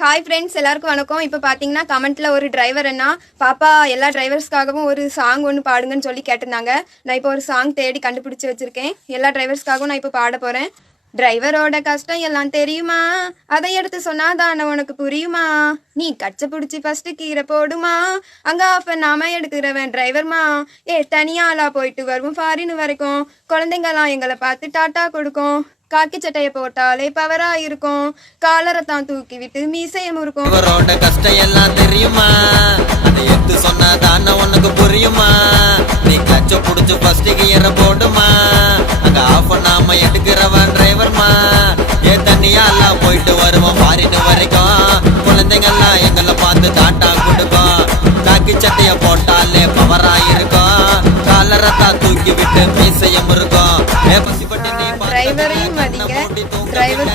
Hi friends, எல்லாருக்கும் வணக்கம். இப்போ பார்த்தீங்கன்னா கமெண்ட்டில் ஒரு டிரைவர் என்ன பாப்பா எல்லா டிரைவர்ஸ்க்காகவும் ஒரு சாங் ஒன்று பாடுங்கன்னு சொல்லி கேட்டிருந்தாங்க. நான் இப்போ ஒரு சாங் தேடி கண்டுபிடிச்சி வச்சுருக்கேன். எல்லா டிரைவர்ஸ்க்காகவும் நான் இப்போ பாட போகிறேன். டிரைவரோட கஷ்டம் எல்லாம் தெரியுமா, அதை எடுத்து சொன்னாதானே உனக்கு புரியுமா, நீ கச்சை பிடிச்சி ஃபஸ்ட்டு கீரை போடுமா, அங்கே ஆஃப் நாம எடுக்கிறவன் டிரைவர்மா, தனியாலா போயிட்டு வருவோம் ஃபாரின் வரைக்கும், குழந்தைங்களாம் எங்களை பார்த்து டாட்டா கொடுக்கும், காக்கி சட்டையை போட்டாலே பவரா இருக்கும், காலரை தான் தூக்கி விட்டு மீசையும் இருக்கும். டிரைவரோட கஷ்டம் எல்லாம் தெரியுமா, அதை எடுத்து சொன்னாதானே உனக்கு புரியுமா, நீ கச்சை பிடிச்சி ஃபஸ்ட்டு கீரை போடுமா, அங்கே ஆஃப் நாம எடுக்கிறவன் டிரைவர்மா, தனியாலாம் போயிட்டு வருவோம் ஃபாரின் வரைக்கும், குழந்தைங்கள்லாம் எங்களை பார்த்து டாட்டா கொடுக்கும், காக்கி சட்டைய போட்டாலே பவரா இருக்கும், காலரத்தா தூக்கி விட்டு மீசையும் இருக்கும். டிரைவரையும் மதிங்க, டிரைவர்